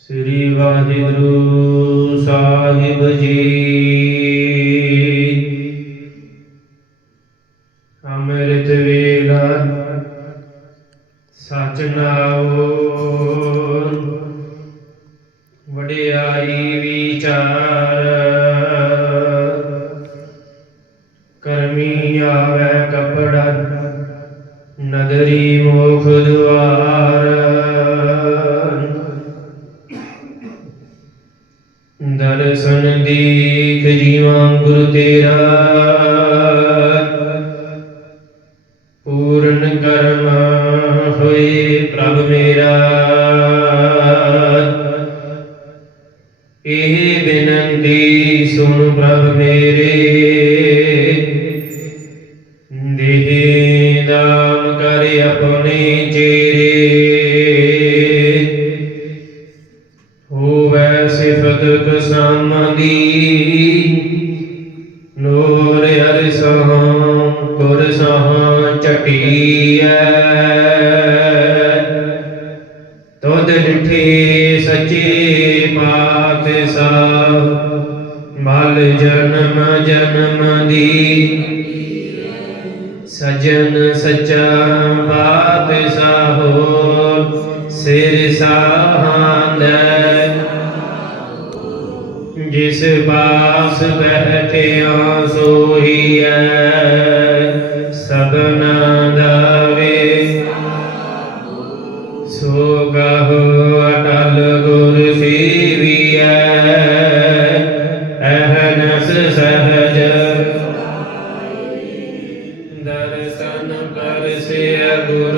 ਸ੍ਰੀ ਵਾਹਿਗੁਰੂ ਸਾਹਿਬ ਜੀ। ਅੰਮ੍ਰਿਤ ਵੇਲਾ ਸਚ ਨਾਉ ਵਡਿਆਈ ਵਿਚਾਰ, ਕਰਮੀ ਆਵੇ ਕਪੜਾ ਨਦਰੀ ਮੋਖ ਦਰਸ਼ਨ ਦੀਖ ਜੀਵਾਂ ਗੁਰ ਤੇਰਾ। ਪੂਰਨ ਕਰਮ ਹੋਏ ਪ੍ਰਭ ਮੇਰਾ। ਇਹ ਬੇਨੰਤੀ ਸੁਣ ਪ੍ਰਭ ਮੇਰੇ। ਹੋਵੇ ਸਿਫਤ ਨੂਰ ਹਰਿ ਸਹਾਂ ਗੁਰ ਸਹਾਂ ਚਟੀਐ ਤੁਧ ਡਿਠੇ ਸੱਚੇ ਪਾਤ ਸਾਹਿਬ ਮਲ ਜਨਮ ਜਨਮ ਦੀ। ਸਜਨ ਸੱਚਾ ਬਾਤ ਸਾਹੋ ਸਿਰ ਸਾਹ ਜਿਸ ਪਾਸ ਬਹਿਠਿਆ ਸੋਹੀਐ, ਸਗਨ ਦਾਵੇ ਸੋ ਕਹੋ ਅਟਲ ਗੁਰ ਸੇਵੀਐ, ਅਹਨਸ ਸਹਜ। ਦਰਸ਼ਨ ਕਰਸਿ ਗੁਰੂ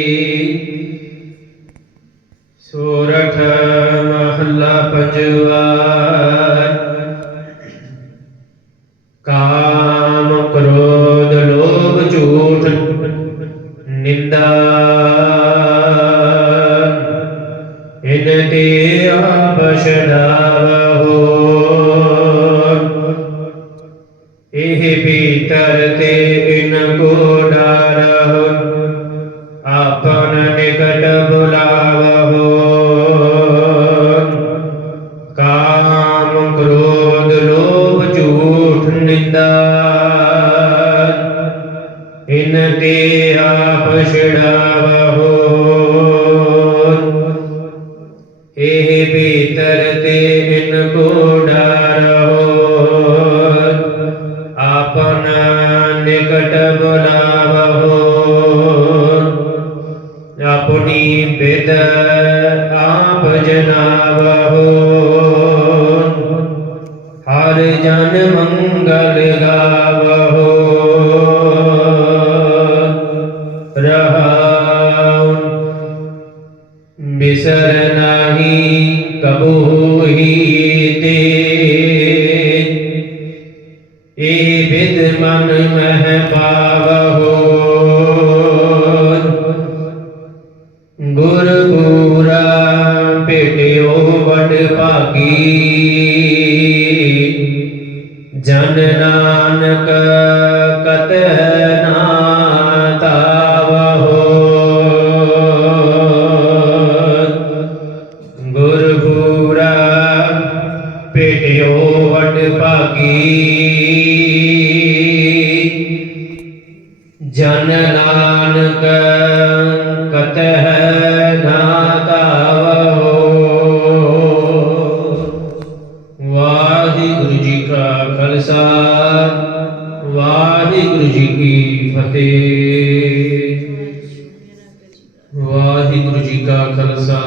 ਤੇ ਆਪ ਛਡਾਵੋ ਇਹ ਭੀਤਰ ਤੇ ਇਨ ਕੋ ਡਾਰਹੁ। ਆਪਨ ਨਿਕਟ ਬੁਲਾਵਹੁ। ਕਾਮ ਕ੍ਰੋਧ ਲੋਭ ਝੂਠ ਨਿੰਦਾ। ਇਨ ਤੇ ਆਪ ਛਡਾਵਹੁ। ਇਨ ਕੋ ਡਾਰਹੁ ਆਪਨ ਨਿਕਟ ਬੁਲਾਵਹੁ ਆਪਣੀ ਬਿਦ ਆਪ ਜਨਾਵਹੁ ਹਰ ਜਨ ਮੰਗਲ ਬਿਸਰ ਨਾਹੀ ਕਬੂ ਹੀ ਤੇ ਇਹ ਵਿਦ ਮਨ ਮਹਿ ਪਾਵਹੁ ਗੁਰ ਪੂਰਾ ਭੇਟਿਓ ਵਡ ਭਾਗੀ। ਹੋ ਵਡ ਭਾਗੀ। ਜਨ ਨਾਨਕ ਕਤਹ ਨਾ ਤਾਵੋ ਵਾਹਿਗੁਰੂ ਜੀ ਕਾ ਖਾਲਸਾ, ਵਾਹਿਗੁਰੂ ਜੀ ਕੀ ਫਤਿਹ। ਵਾਹਿਗੁਰੂ ਜੀ ਕਾ ਖਾਲਸਾ।